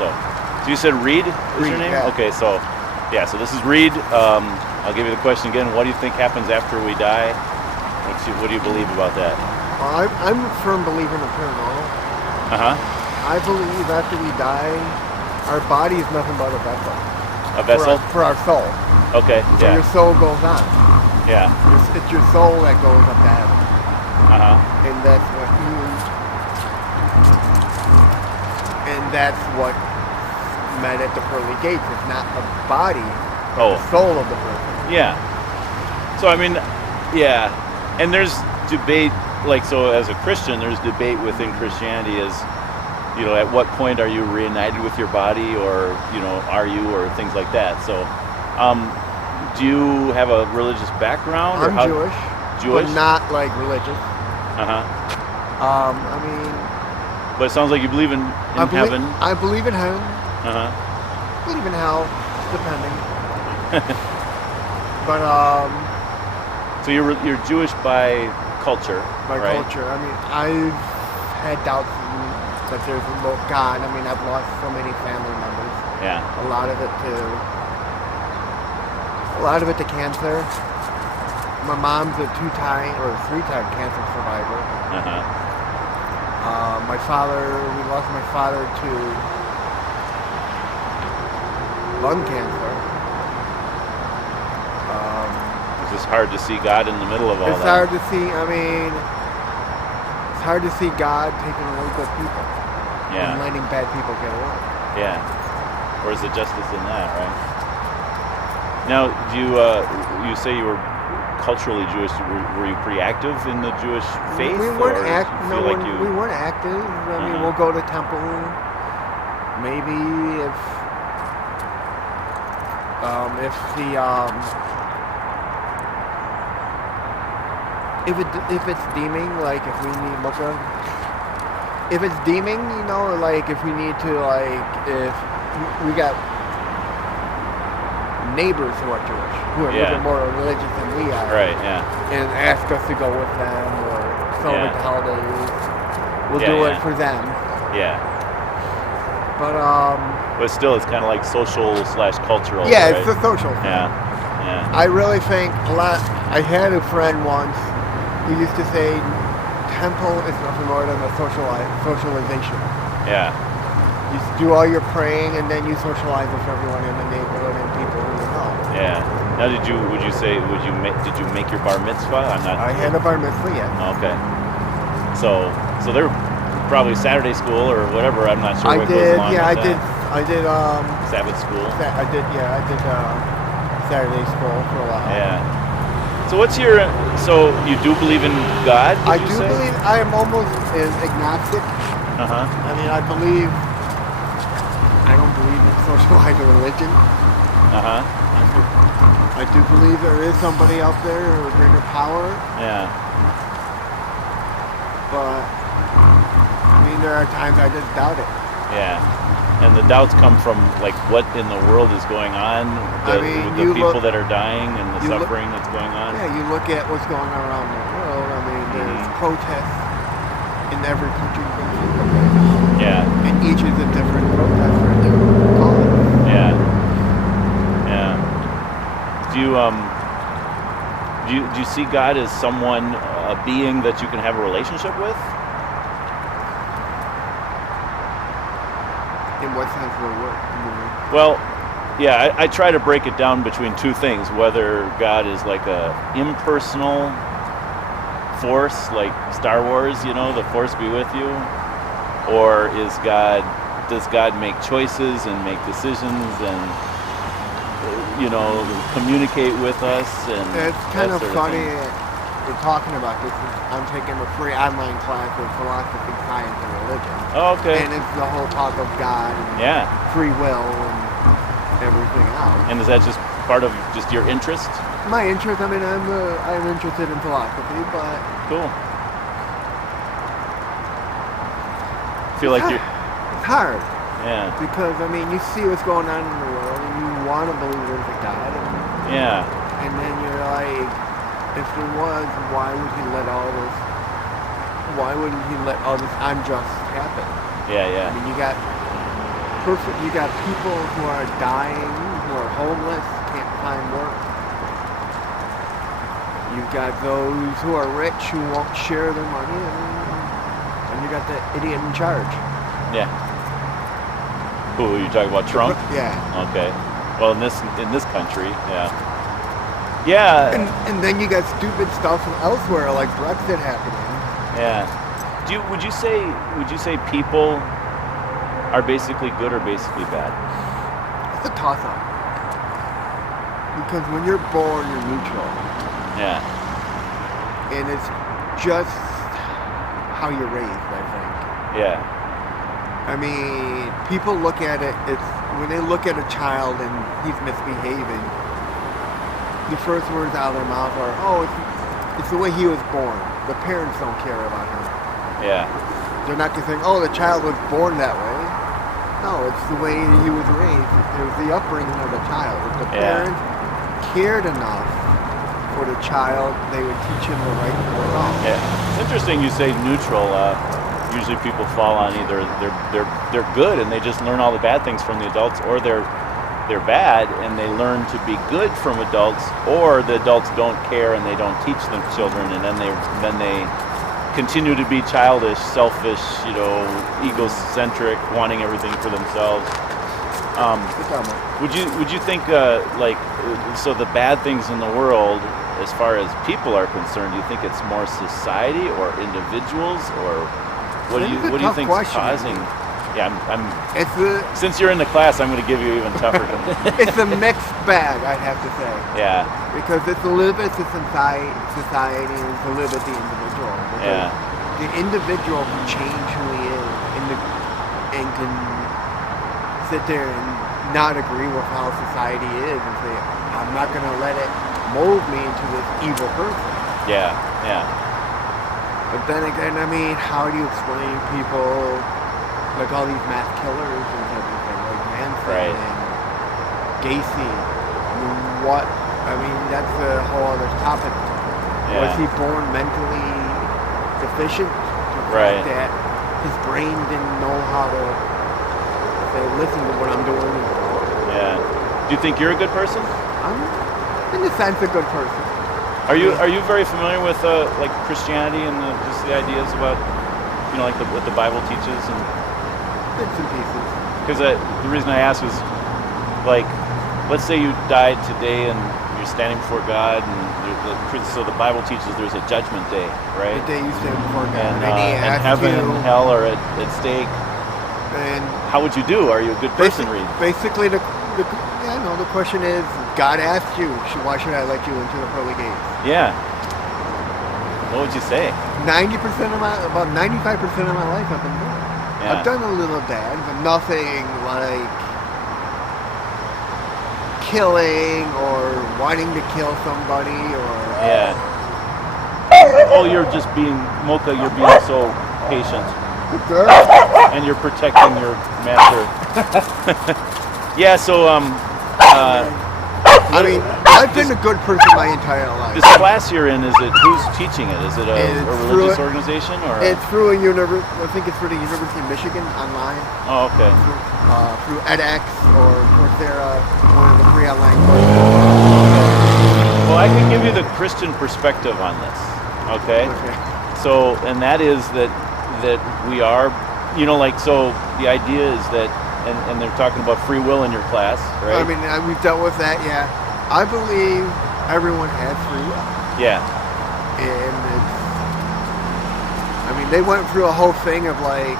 So you said Reed is Reed, your name? yeah. Okay, so this is Reed. I'll give you the question again. What do you think happens after we die? What do you believe about that? Well, I'm a firm believer in the paranormal. I believe after we die, our body is nothing but a vessel. A vessel? For our soul. Okay, So your soul goes on. Yeah. It's your soul that goes up to heaven. And that's what met at the pearly gates. It's not the body, but the soul of the person. Yeah. So I mean, yeah. And there's debate, like, so as a Christian, there's debate within Christianity as, you know, at what point are you reunited with your body, or, you know, are you, or things like that. So, do you have a religious background? I'm Jewish. Jewish? But not, like, religious. I mean... But it sounds like you believe in heaven. I believe in heaven. I believe in hell, depending. But, So you're Jewish by culture, by right? culture. I mean, I've had doubts that there's a God. I mean, I've lost so many family members. Yeah. A lot of it to cancer. My mom's a 2-time or 3-time cancer survivor. We lost my father to lung cancer. It's just hard to see God in the middle of all that. It's hard to see. I mean, it's hard to see God taking away good people. Yeah. And letting bad people get away. Yeah. Where's the justice in that, right? Now, do you say you were culturally Jewish? Were you pretty active in the Jewish faith? We weren't we weren't active. I mean, we'll go to temple. Maybe if it's deeming, like if we need if it's deeming, you know, like if we need to, like if we got neighbors who are Jewish, who are a little bit more religious than we are, right? Yeah, and ask us to go with them or celebrate the holidays, we'll do it for them. Yeah. But still, it's kind of like social/cultural. Yeah, right? it's a social thing. Yeah. I really think a lot. I had a friend once who used to say, "Temple is nothing more than a socialization." Yeah. You do all your praying, and then you socialize with everyone in the neighborhood and people who you know. Yeah. Now, did you make your bar mitzvah? I had a bar mitzvah, yes. Okay. So they were probably Saturday school or whatever. I'm not sure. I did. Sabbath school. I did Saturday school for a while. Yeah. So so you do believe in God? I do believe. I am almost agnostic. I mean, I don't believe in socialized religion. I do believe there is somebody out there with greater power. Yeah. But I mean, there are times I just doubt it. Yeah. And the doubts come from, like, what in the world is going on, with the people that are dying and the suffering that's going on. Yeah, you look at what's going on around the world. I mean, there's protests in every country. Yeah. And each is a different protest or a different cause. Yeah. Yeah. Do you see God as someone, a being that you can have a relationship with? In what sense of the word? Well, yeah, I try to break it down between two things, whether God is like a impersonal force, like Star Wars, you know, the Force be with you, or does God make choices and make decisions and, you know, communicate with us? And it's kind of funny we're talking about this. I'm taking a free online class of philosophy, science, and religion. Oh, okay. And it's the whole talk of God and free will and everything else. And is that just part of just your interest? My interest. I mean, I'm interested in philosophy, but cool. Feel like it's hard. Yeah. Because I mean, you see what's going on in the world, and you want to believe there's a God. And then you're like, if there was, why would he let all this? Why wouldn't he let all this unjust happen? Yeah. I mean, you got You got people who are dying, who are homeless, can't find work. You've got those who are rich who won't share their money, and you got the idiot in charge. Yeah. Who are you talking about? Trump? Yeah. Okay. Well, in this country, yeah. Yeah. And then you got stupid stuff elsewhere, like Brexit happening. Yeah. Would you say people are basically good or basically bad? It's a toss-up. Because when you're born, you're neutral. Yeah. And it's just how you're raised, I think. Yeah. I mean, people look at it, when they look at a child and he's misbehaving, the first words out of their mouth are, oh, it's the way he was born. The parents don't care about him. Yeah. They're not going to think, oh, the child was born that way. No, it's the way he was raised. It was the upbringing of the child. If the parents cared enough for the child, they would teach him the right from the wrong. Yeah. It's interesting you say neutral. Usually people fall on either they're good and they just learn all the bad things from the adults, or they're bad and they learn to be good from adults, or the adults don't care and they don't teach them children, and then they continue to be childish, selfish, egocentric, wanting everything for themselves. Would you think so the bad things in the world, as far as people are concerned, do you think it's more society or individuals, or what do you think is causing? Yeah, since you're in the class, I'm going to give you even tougher. It's a mixed bag, I'd have to say. Yeah. Because it's a little bit society, and it's a little bit the individual. Yeah. The individual can change who he is, and can sit there and not agree with how society is, and say, I'm not going to let it mold me into this evil person. Yeah, yeah. But then again, I mean, how do you explain people like all these mass killers and everything, like Manson and Gacy? I mean, that's a whole other topic. Yeah. Was he born mentally deficient? Right. That his brain didn't know how to say, listen to what I'm doing. Yeah. Do you think you're a good person? I'm, in a sense, a good person. Are you very familiar with like Christianity and just the ideas about like what the Bible teaches and bits and pieces? Because the reason I ask is, like, let's say you died today and you're standing before God, and so the Bible teaches there's a judgment day, right? The day you stand before God, and heaven and hell are at stake. And how would you do? Are you a good person, Reed? Basically, the question is, God asked you, why should I let you into the pearly gates? Yeah. What would you say? About 95% of my life I've been good. Yeah. I've done a little bad, but nothing like killing or wanting to kill somebody or... Yeah. Oh, you're just being, Mocha, you're being so patient. And you're protecting your master. Yeah, so, I mean, I've been a good person my entire life. This class you're in, who's teaching it? Is it a religious organization? Or it's through a university, I think it's for the University of Michigan online. Oh, okay. Through edX or Coursera, one of the free online courses. Well, I can give you the Christian perspective on this, okay? So, and that is that we are, so the idea is that, and they're talking about free will in your class, right? I mean, we've dealt with that, yeah. I believe everyone has free will. Yeah. And they went through a whole thing of like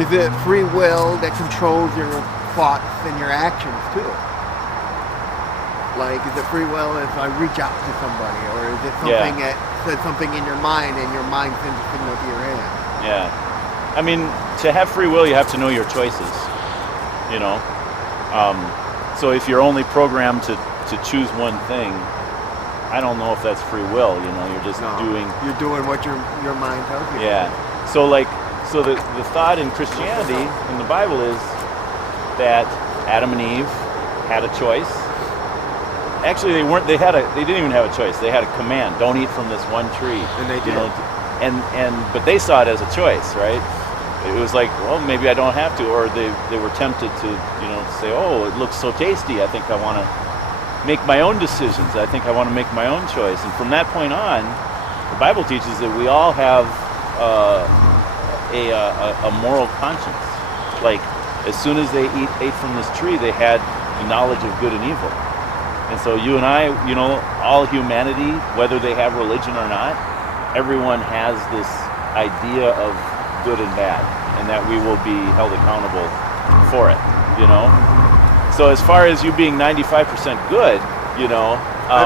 is it free will that controls your thoughts and your actions too? Like, is it free will if I reach out to somebody, or is it something that says something in your mind and your mind sends a signal to your hand? Yeah. I mean, to have free will, you have to know your choices, So if you're only programmed to choose one thing, I don't know if that's free will, you're just doing... You're doing what your mind tells you. Yeah. So the thought in Christianity, in the Bible, is that Adam and Eve had a choice. Actually, they didn't even have a choice. They had a command: don't eat from this one tree. And they did. But they saw it as a choice, right? It was like, well, maybe I don't have to, or they were tempted to, say, oh, it looks so tasty. I think I want to make my own decisions. I think I want to make my own choice. And from that point on, the Bible teaches that we all have a moral conscience. Like, as soon as they ate from this tree, they had the knowledge of good and evil. And so you and I, all humanity, whether they have religion or not, everyone has this idea of good and bad, and that we will be held accountable for it, So as far as you being 95% good, I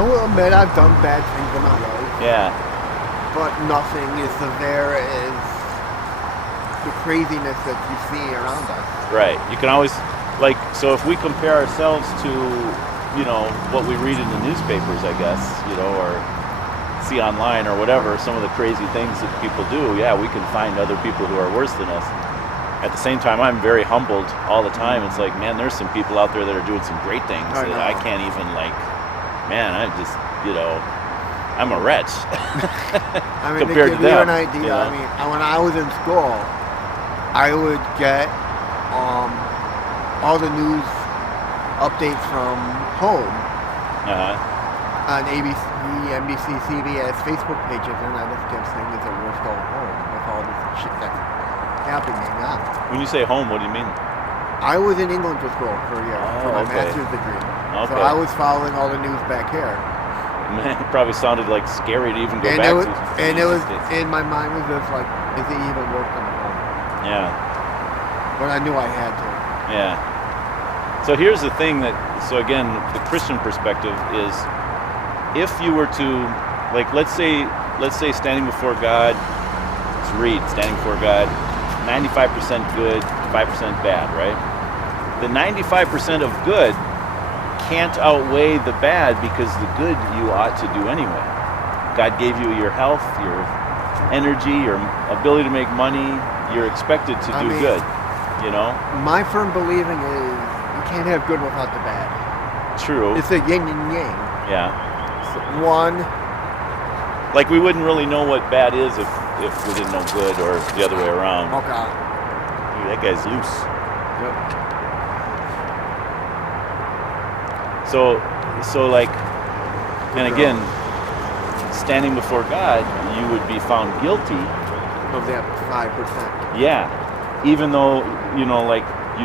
will admit I've done bad things in my life. Yeah. But nothing is severe as the craziness that you see around us. Right. You can always, so if we compare ourselves to, what we read in the newspapers, I guess, or see online or whatever, some of the crazy things that people do, we can find other people who are worse than us. At the same time, I'm very humbled all the time. It's like, man, there's some people out there that are doing some great things that I can't even I just, I'm a wretch. Compared to give you them. an idea, when I was in school, I would get all the news updates from home on ABC, NBC, CBS, Facebook pages, and I just kept saying, is it worth going home with all this shit that's happening now? When you say home, what do you mean? I was in England for school for a year for my master's degree. Okay. So I was following all the news back here. Man, it probably sounded like scary to even go back to. And it was, in my mind was just like, is it even worth coming home? Yeah. But I knew I had to. Yeah. So here's the thing so again, the Christian perspective is, if you were to, let's say standing before God, let's read, standing before God, 95% good, 5% bad, right? The 95% of good can't outweigh the bad, because the good you ought to do anyway. God gave you your health, your energy, your ability to make money. You're expected to do good, My firm believing is you can't have good without the bad. True. It's a yin and yang. Yeah. So one. We wouldn't really know what bad is if we didn't know good, or the other way around. Oh, God. Dude, that guy's loose. Yep. So and again, standing before God, you would be found guilty Of that 5%. Yeah. Even though, you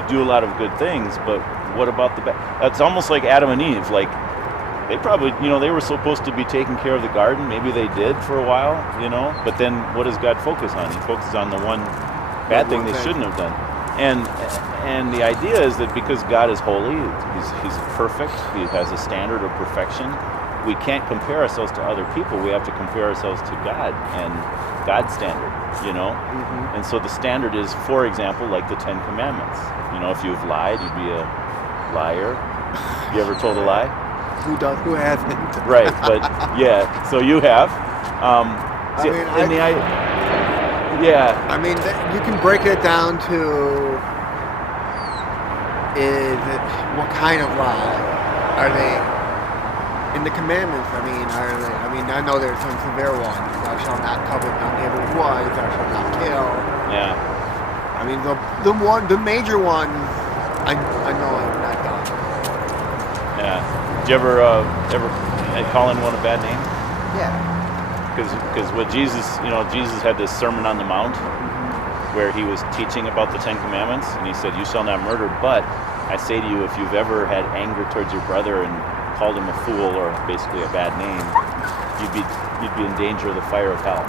do a lot of good things, but what about the bad? It's almost like Adam and Eve. They probably, they were supposed to be taking care of the garden. Maybe they did for a while, but then what does God focus on? He focuses on the one bad thing they shouldn't have done. And the idea is that because God is holy, he's perfect, he has a standard of perfection, we can't compare ourselves to other people. We have to compare ourselves to God and God's standard, Mm-hmm. And so the standard is, for example, like the 10 Commandments. If you've lied, you'd be a liar. You ever told a lie? Who hasn't? Right, but so you have. You can break it down to what kind of lie are they? In the commandments, I know there's some severe ones. Thou shalt not covet thy neighbor's wife. Thou shalt not kill. Yeah. The major ones, I know I've not done. Yeah. Did you ever call anyone a bad name? Yeah. Because what Jesus had this Sermon on the Mount, where he was teaching about the 10 Commandments, and he said, "You shall not murder." But I say to you, if you've ever had anger towards your brother and called him a fool, or basically a bad name, you'd be in danger of the fire of hell.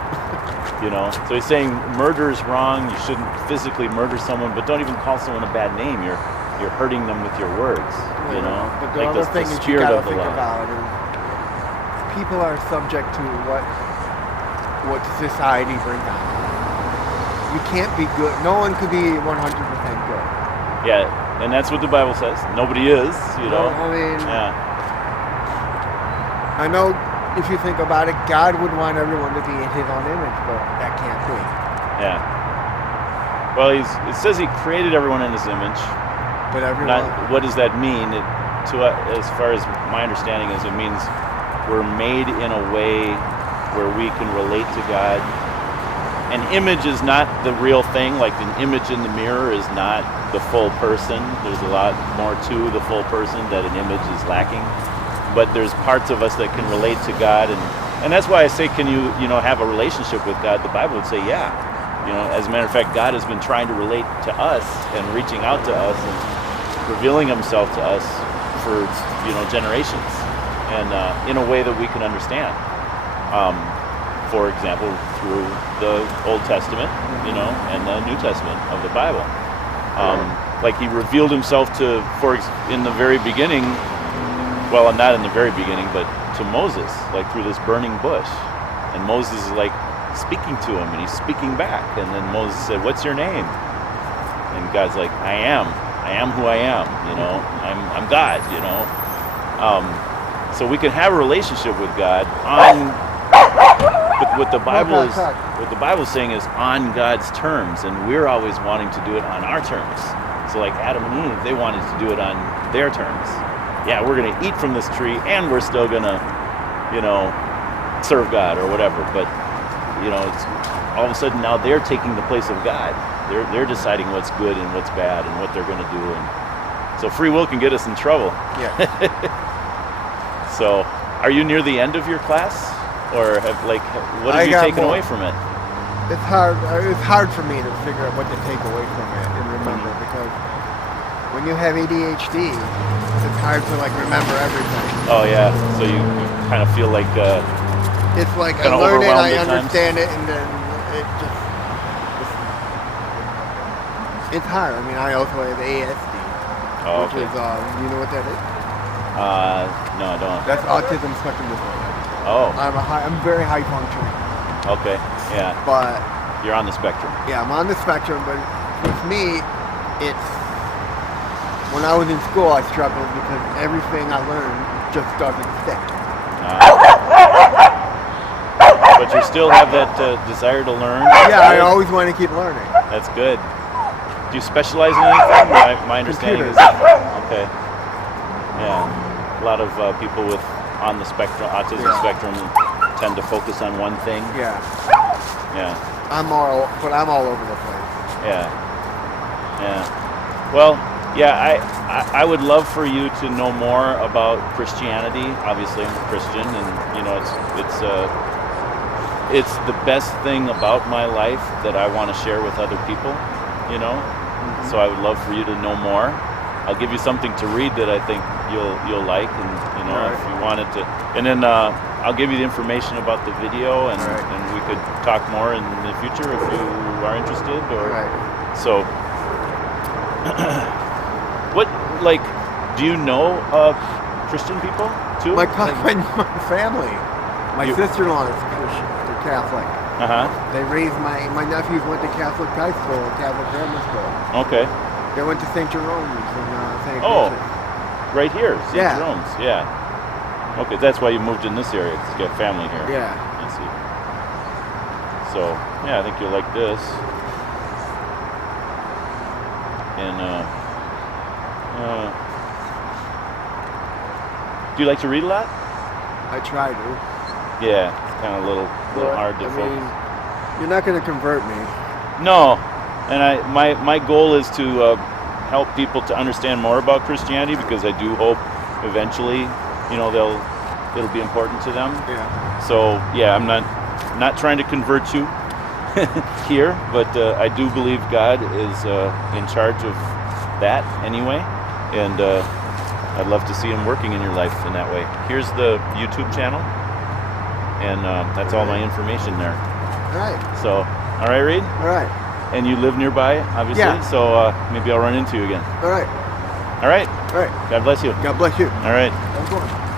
So he's saying murder is wrong. You shouldn't physically murder someone, but don't even call someone a bad name. You're hurting them with your words. But the other thing is you gotta think about is people are subject to what society brings on. You can't be good. No one could be 100% good. Yeah, and that's what the Bible says. Nobody is. Yeah. I know if you think about it, God would want everyone to be in his own image, but that can't be. Yeah. Well, it says he created everyone in his image. But everyone. What does that mean? As far as my understanding is, it means we're made in a way where we can relate to God an image is not the real thing. Like an image in the mirror is not the full person. There's a lot more to the full person that an image is lacking. But there's parts of us that can relate to God, and that's why I say, can you have a relationship with God? The Bible would say, yeah. As a matter of fact, God has been trying to relate to us and reaching out to us and revealing Himself to us for generations, and in a way that we can understand. For example, through the Old Testament, and the New Testament of the Bible. Like He revealed Himself in the very beginning. Well, not in the very beginning, but to Moses, like through this burning bush. And Moses is like speaking to him, and he's speaking back. And then Moses said, "What's your name?" And God's like, "I am who I am. I'm God. So we can have a relationship with God but what the Bible is saying is on God's terms, and we're always wanting to do it on our terms. So like Adam and Eve, they wanted to do it on their terms. Yeah, we're going to eat from this tree, and we're still going to, serve God or whatever. But it's all of a sudden now they're taking the place of God. They're deciding what's good and what's bad and what they're going to do, and so free will can get us in trouble. Yeah. So, are you near the end of your class, or what have you taken away from it? It's hard. It's hard for me to figure out what to take away from it and remember, because when you have ADHD, it's hard to remember everything. Oh yeah. So you kind of feel like it's like I learn it, I understand it, and then it just it's hard. I mean, I also have ASD, which is you know what that is? No, I don't. That's autism spectrum disorder. Oh. I'm very high functioning. Okay. Yeah. But you're on the spectrum. Yeah, I'm on the spectrum, but with me, it's when I was in school, I struggled because everything I learned just doesn't stick. But you still have that desire to learn. Yeah, I always want to keep learning. That's good. Do you specialize in anything? My understanding is okay. Yeah, a lot of people on the spectrum, autism spectrum, tend to focus on one thing. Yeah. Yeah. I'm all over the place. Yeah. Yeah. Well, yeah, I would love for you to know more about Christianity. Obviously, I'm a Christian, and it's the best thing about my life that I want to share with other people. Mm-hmm. So I would love for you to know more. I'll give you something to read that I think you'll like, and right. If you wanted to, and then I'll give you the information about the video, and right. and we could talk more in the future if you are interested. Or right. So, what do you know Christian people too? My family, my sister-in-law is Christian, they're Catholic. They raised my nephews went to Catholic high school, Catholic grammar school. Okay. They went to St. Jerome's in St. Vincent. Right here, St. Jerome's. Yeah. Okay, that's why you moved in this area, because you got family here. Yeah. I see. So, yeah, I think you'll like this. And, do you like to read a lot? I try to. Yeah, it's kind of a little hard to focus. You're not going to convert me. No, and my goal is to help people to understand more about Christianity, because I do hope eventually, it'll be important to them. Yeah. So yeah, I'm not trying to convert you here, but I do believe God is in charge of that anyway, and I'd love to see Him working in your life in that way. Here's the YouTube channel, and that's all my information there. All right. So, all right, Reed? All right. And you live nearby, obviously, yeah. So maybe I'll run into you again. All right. All right. All right. God bless you. God bless you. All right. Have a good one.